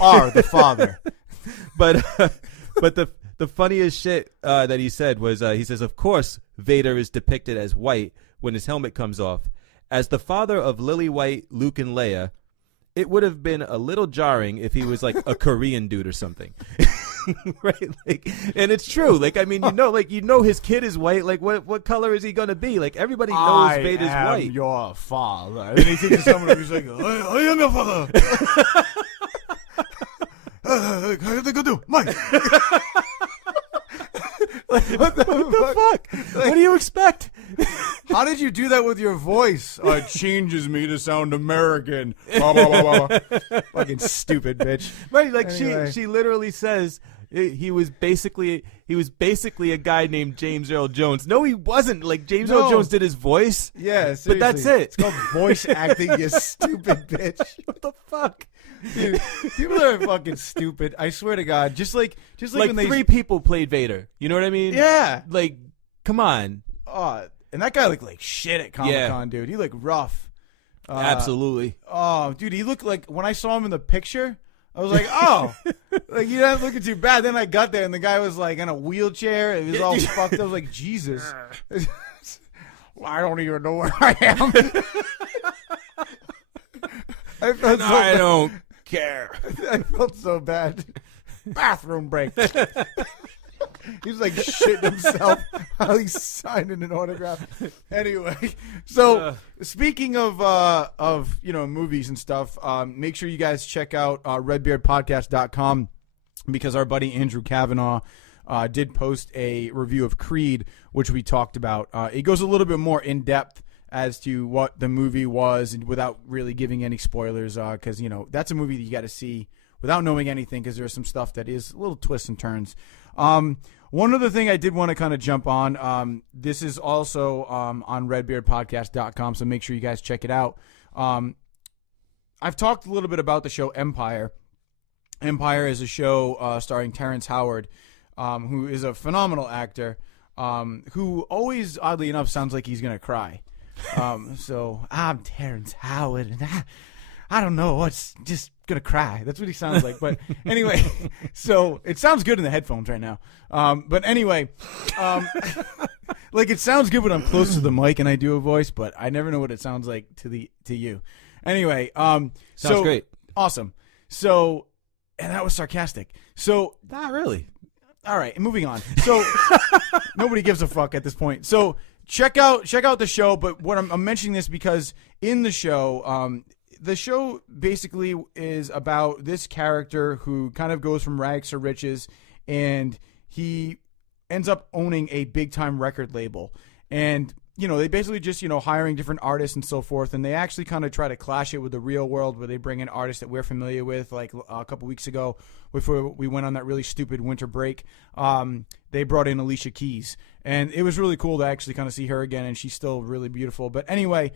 are the father. But the funniest shit that he said was he says, of course, Vader is depicted as white when his helmet comes off. As the father of Lily White, Luke, and Leia, it would have been a little jarring if he was like a Korean dude or something. Right? Like, and it's true. Like, I mean, you know his kid is white. Like, what color is he going to be? Like, everybody knows Vader's white. I am your father. And then he thinks of someone who's like, I am your father. How they gonna do? Mike. What the fuck? What do you expect? How did you do that with your voice? It changes me to sound American. Blah, blah, blah, blah. Fucking stupid bitch. Right, like Anyway. she literally says he was basically a guy named James Earl Jones. No, he wasn't. Like James Earl Jones did his voice. Yeah, seriously. But that's it. It's called voice acting, you stupid bitch. What the fuck? Dude, people are fucking stupid. I swear to God. Just like when they three people played Vader. You know what I mean? Yeah. Like, come on. And that guy looked like shit at Comic-Con, dude. He looked rough. Absolutely. Oh, dude, he looked like, when I saw him in the picture, I was like, oh, like, you're not looking too bad. Then I got there, and the guy was, like, in a wheelchair. It was all fucked up. I was like, Jesus. I don't even know where I am. I don't care. I felt so bad. Bathroom break. He's like shitting himself while he's signing an autograph. Anyway, so speaking of movies and stuff, make sure you guys check out RedBeardPodcast.com because our buddy Andrew Kavanaugh did post a review of Creed, which we talked about. It goes a little bit more in depth as to what the movie was, and without really giving any spoilers, because that's a movie that you got to see without knowing anything, because there's some stuff that is a little twists and turns. One other thing I did want to kind of jump on, this is also on RedBeardPodcast.com, so make sure you guys check it out. I've talked a little bit about the show Empire. Empire is a show starring Terrence Howard, who is a phenomenal actor, who always, oddly enough, sounds like he's going to cry. So I'm Terrence Howard, and I don't know what's just gonna cry. That's what he sounds like. But anyway, so it sounds good in the headphones right now. But anyway, like it sounds good when I'm close to the mic and I do a voice, but I never know what it sounds like to you. Anyway, sounds great, awesome. So, and that was sarcastic. So not really. All right, moving on. So nobody gives a fuck at this point. So. Check out the show, but what I'm mentioning this because in the show basically is about this character who kind of goes from rags to riches, and he ends up owning a big-time record label. And, they basically just, hiring different artists and so forth, and they actually kind of try to clash it with the real world where they bring in artists that we're familiar with, like a couple weeks ago before we went on that really stupid winter break. They brought in Alicia Keys, and it was really cool to actually kind of see her again, and she's still really beautiful. But anyway,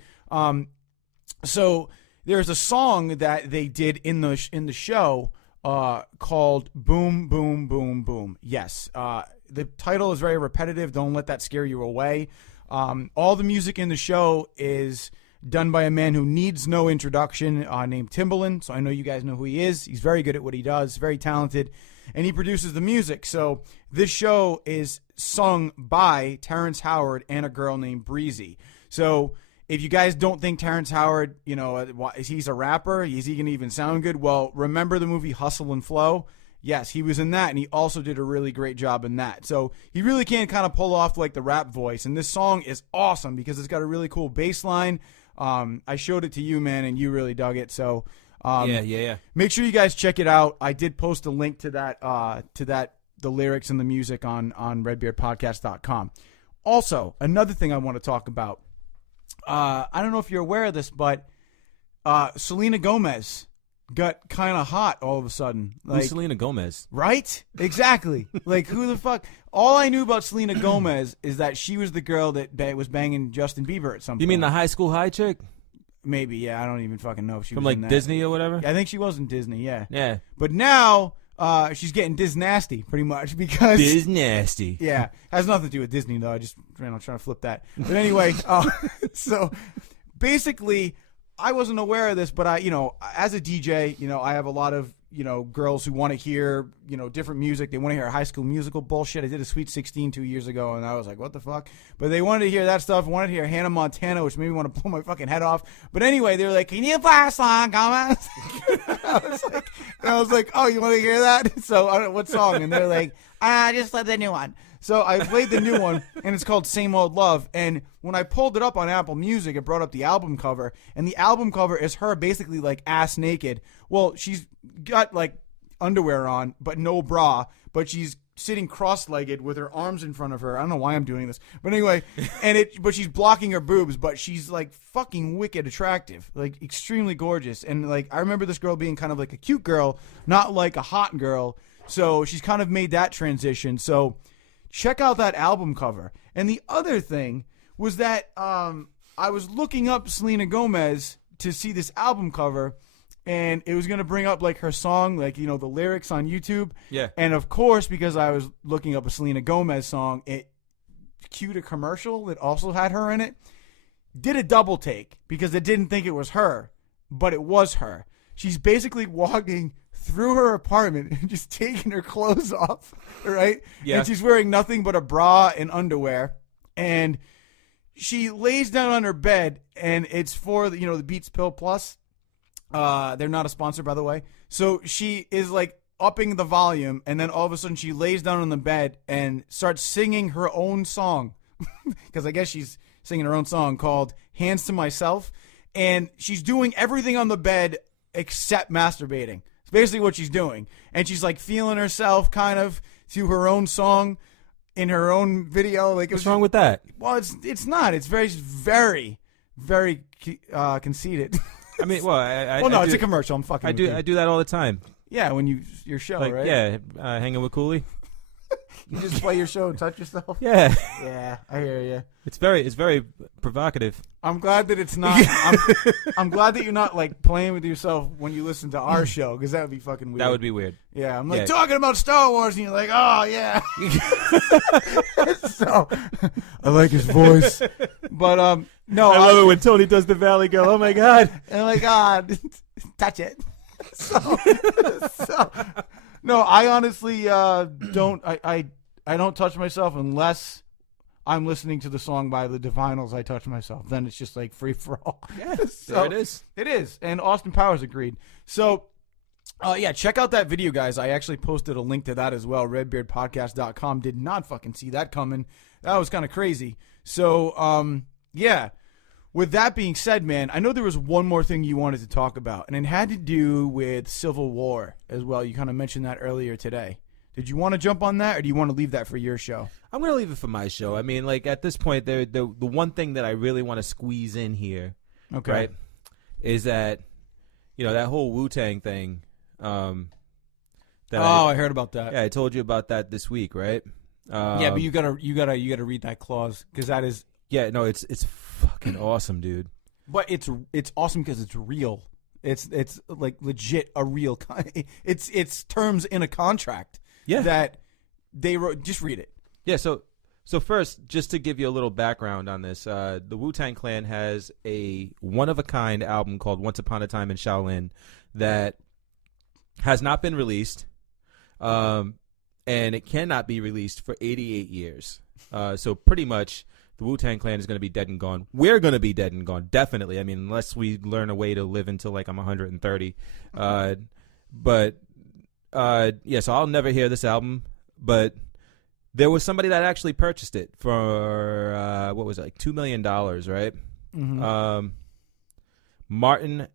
so there's a song that they did in the show called Boom, Boom, Boom, Boom. Yes, the title is very repetitive. Don't let that scare you away. All the music in the show is done by a man who needs no introduction, named Timbaland. So I know you guys know who he is. He's very good at what he does, very talented, and he produces the music. So this show is sung by Terrence Howard and a girl named Breezy. So if you guys don't think Terrence Howard, he's a rapper, is he going to even sound good? Well, remember the movie Hustle and Flow? Yes, he was in that, and he also did a really great job in that. So he really can kind of pull off like the rap voice, and this song is awesome because it's got a really cool bass line. I showed it to you, man, and you really dug it. So yeah. Make sure you guys check it out. I did post a link to that, the lyrics and the music on RedBeardPodcast.com. Also, another thing I want to talk about. I don't know if you're aware of this, but Selena Gomez got kind of hot all of a sudden. Who's Selena Gomez? Right? Exactly. Like, who the fuck? All I knew about Selena Gomez is that she was the girl that was banging Justin Bieber at some point. You mean the High School High chick? Maybe, yeah. I don't even fucking know if she from was like in that. Disney or whatever? I think she was in Disney, yeah. Yeah. But now she's getting Disnasty pretty much because Disnasty. Yeah, has nothing to do with Disney though. I just trying to flip that. But anyway, so basically, I wasn't aware of this, but I, as a DJ, I have a lot of girls who want to hear, different music. They want to hear High School Musical bullshit. I did a Sweet 16 2 years ago, and I was like, what the fuck? But they wanted to hear that stuff. Wanted to hear Hannah Montana, which made me want to blow my fucking head off. But anyway, they were like, can you play a song, Gomez? I was like, oh, you want to hear that? So, I don't know what song. And they're like, just play the new one. So I played the new one, and it's called Same Old Love. And when I pulled it up on Apple Music, it brought up the album cover. And the album cover is her basically like ass naked. Well, she's got like underwear on, but no bra. But she's sitting cross-legged with her arms in front of her. I don't know why I'm doing this. But anyway, but she's blocking her boobs, but she's like fucking wicked attractive. Like extremely gorgeous. And like I remember this girl being kind of like a cute girl, not like a hot girl. So she's kind of made that transition. So check out that album cover. And the other thing was that I was looking up Selena Gomez to see this album cover, and it was going to bring up like her song, like, the lyrics on YouTube. Yeah. And of course, because I was looking up a Selena Gomez song, it cued a commercial that also had her in it. Did a double take because it didn't think it was her, but it was her. She's basically walking through her apartment and just taking her clothes off, right? Yeah. And she's wearing nothing but a bra and underwear. And she lays down on her bed, and it's for the Beats Pill Plus. They're not a sponsor, by the way. So she is like upping the volume, and then all of a sudden she lays down on the bed and starts singing her own song. Because I guess she's singing her own song called Hands to Myself. And she's doing everything on the bed except masturbating. It's basically what she's doing. And she's like feeling herself kind of to her own song in her own video. Like, what's wrong with that? Well, it's not. It's very, very, very conceited. I mean, well, it's a commercial. I'm fucking. I do that all the time. Yeah, when your show, like, right? Yeah, hanging with Cooley. You just play your show and touch yourself. Yeah. Yeah, I hear you. It's very provocative. I'm glad that it's not. I'm glad that you're not like playing with yourself when you listen to our show, because that would be fucking weird. That would be weird. Yeah, I'm like talking about Star Wars, and you're like, oh yeah. So I like his voice, but no, I love it when Tony does the Valley Girl. Oh my god. Oh my god, touch it. So no, I honestly don't. I don't touch myself unless I'm listening to the song by the Divinals. I touch myself. Then it's just like free for all. Yeah, So, there it is. It is. And Austin Powers agreed. So, check out that video, guys. I actually posted a link to that as well. RedBeardPodcast.com. Did not fucking see that coming. That was kind of crazy. So, yeah. With that being said, man, I know there was one more thing you wanted to talk about, and it had to do with Civil War as well. You kind of mentioned that earlier today. Did you want to jump on that, or do you want to leave that for your show? I'm going to leave it for my show. I mean, like, at this point, the one thing that I really want to squeeze in here, Okay. right, is that, that whole Wu-Tang thing. I heard about that. Yeah, I told you about that this week, right? Yeah, but you gotta read that clause, because that is. Yeah, no, it's fucking awesome, dude. But it's awesome because it's real. It's like legit a real. It's terms in a contract. Yeah. That they wrote. Just read it. Yeah. So first, just to give you a little background on this, the Wu-Tang Clan has a one-of-a-kind album called "Once Upon a Time in Shaolin" that has not been released, and it cannot be released for 88 years. So pretty much, the Wu-Tang Clan is going to be dead and gone. We're going to be dead and gone, definitely. I mean, unless we learn a way to live until like I'm 130. So I'll never hear this album. But there was somebody that actually purchased it for, what was it, like $2 million, right? Mm-hmm. Martin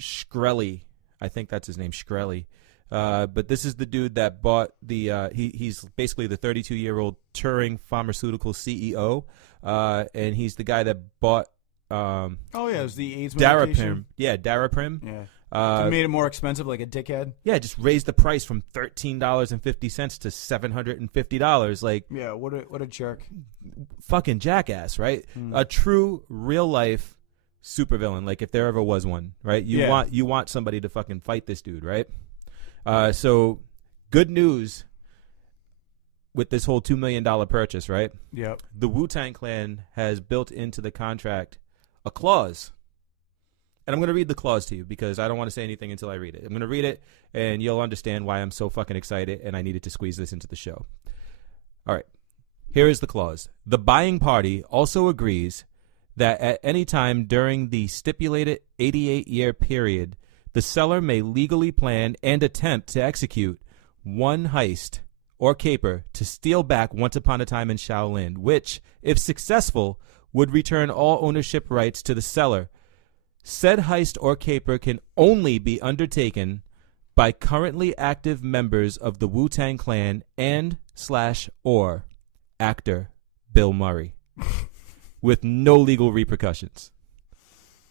Shkreli. I think that's his name, Shkreli. But this is the dude that bought the he's basically the 32-year-old Turing Pharmaceutical CEO, and he's the guy that bought it was the AIDS medication. Daraprim. Yeah. Made it more expensive, like a dickhead. Yeah, just raised the price from $13.50 to $750. Like, yeah, what a jerk. Fucking jackass, right? A true real life supervillain, like if there ever was one, right? You want somebody to fucking fight this dude, right? So good news with this whole $2 million purchase, right? Yep. The Wu-Tang Clan has built into the contract a clause, And I'm going to read the clause to you because I don't want to say anything until I read it. I'm going to read it, and you'll understand why I'm so fucking excited, and I needed to squeeze this into the show. All right. Here is the clause. The buying party also agrees that at any time during the stipulated 88-year period, the seller may legally plan and attempt to execute one heist or caper to steal back Once Upon a Time in Shaolin, which, if successful, would return all ownership rights to the seller. Said heist or caper can only be undertaken by currently active members of the Wu-Tang Clan and/or actor Bill Murray with no legal repercussions.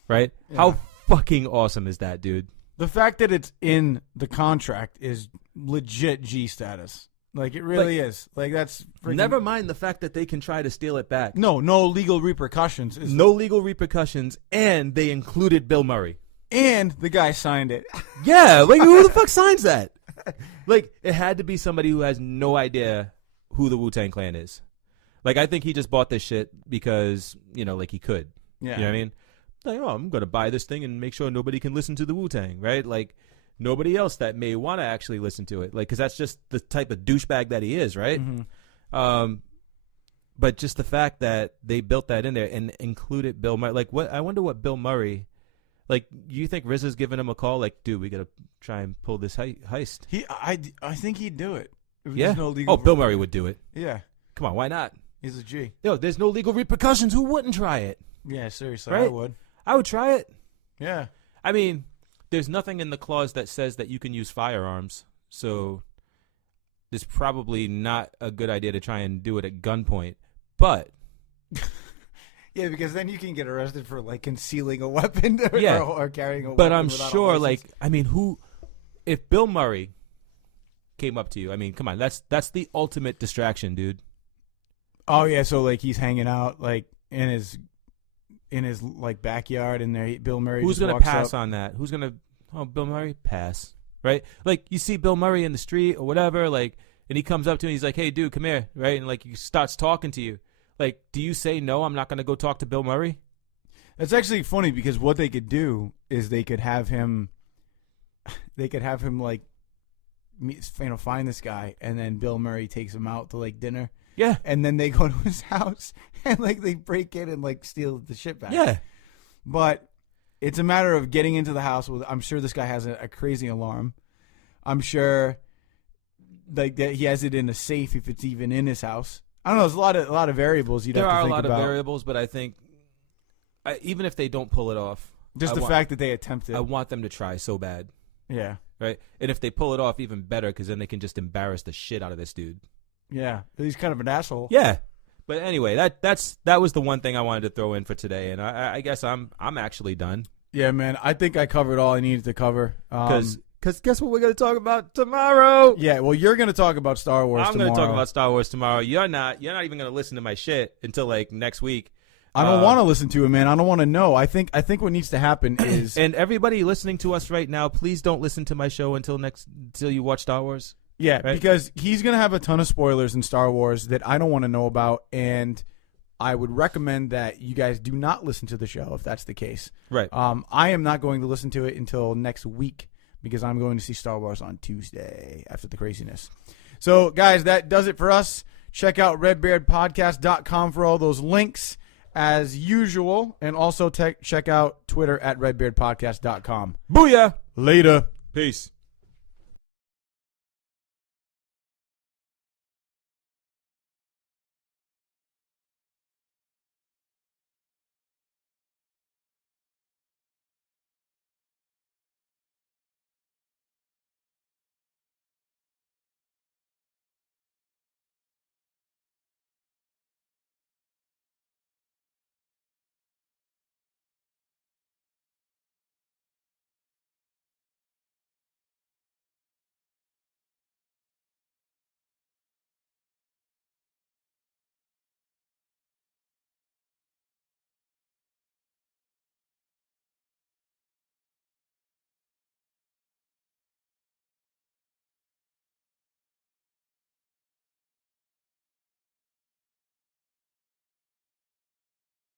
Right? Yeah. How fucking awesome is that, dude? The fact that it's in the contract is legit G status. Like, it really is. Like, that's freaking... Never mind the fact that they can try to steal it back. No legal repercussions. No legal repercussions, and they included Bill Murray. And the guy signed it. Yeah, like, who the fuck signs that? Like, it had to be somebody who has no idea who the Wu-Tang Clan is. Like, I think he just bought this shit because, like he could. Yeah. You know what I mean? Like, oh, I'm going to buy this thing and make sure nobody can listen to the Wu-Tang, right? Like, nobody else that may want to actually listen to it. Like, because that's just the type of douchebag that he is, right? Mm-hmm. But just the fact that they built that in there and included Bill Murray. Like, I wonder what Bill Murray... Like, you think RZA's giving him a call? Like, dude, we got to try and pull this heist. I think he'd do it. If Yeah? there's no legal Bill Murray would do it. Yeah. Come on, why not? He's a G. Yo, there's no legal repercussions. Who wouldn't try it? Yeah, seriously, Right? I would. I would try it. Yeah. I mean, there's nothing in the clause that says that you can use firearms. So it's probably not a good idea to try and do it at gunpoint. But... Yeah, because then you can get arrested for, like, concealing a weapon or, Yeah. or carrying a weapon. But I'm without a sure, license. like, I mean, if Bill Murray came up to you, I mean, come on, that's the ultimate distraction, dude. Oh, yeah, so, like, he's hanging out, like, in his like, backyard, and there, Bill Murray Who's just going to walks pass up. on that? Who's going to, Bill Murray? Pass. Right? Like, you see Bill Murray in the street or whatever, like, and he comes up to you and he's like, hey, dude, come here, right? And, like, he starts talking to you. Like, do you say, no, I'm not going to go talk to Bill Murray? That's actually funny because what they could do is they could have him like, find this guy, and then Bill Murray takes him out to, like, dinner. Yeah. And then they go to his house and, like, they break in and, like, steal the shit back. Yeah. But it's a matter of getting into the house with, I'm sure this guy has a crazy alarm. I'm sure, like, that he has it in a safe if it's even in his house. I don't know. There's a lot of variables you'd have to think about. There are a lot of variables, but I think even if they don't pull it off, Just the fact that they attempted. I want them to try so bad. Yeah. Right? And if they pull it off, even better, because then they can just embarrass the shit out of this dude. Yeah. He's kind of an asshole. Yeah. But anyway, that was the one thing I wanted to throw in for today, and I guess I'm actually done. Yeah, man. I think I covered all I needed to cover. Because guess what we're going to talk about tomorrow? Yeah, well, you're going to talk about Star Wars tomorrow. I'm going to talk about Star Wars tomorrow. You're not even going to listen to my shit until, like, next week. I don't want to listen to it, man. I don't want to know. I think what needs to happen is... And everybody listening to us right now, please don't listen to my show until you watch Star Wars. Yeah, right? Because he's going to have a ton of spoilers in Star Wars that I don't want to know about, and I would recommend that you guys do not listen to the show if that's the case. Right. I am not going to listen to it until next week because I'm going to see Star Wars on Tuesday after the craziness. So, guys, that does it for us. Check out redbeardpodcast.com for all those links as usual, and also check out Twitter at redbeardpodcast.com. Booyah! Later. Peace.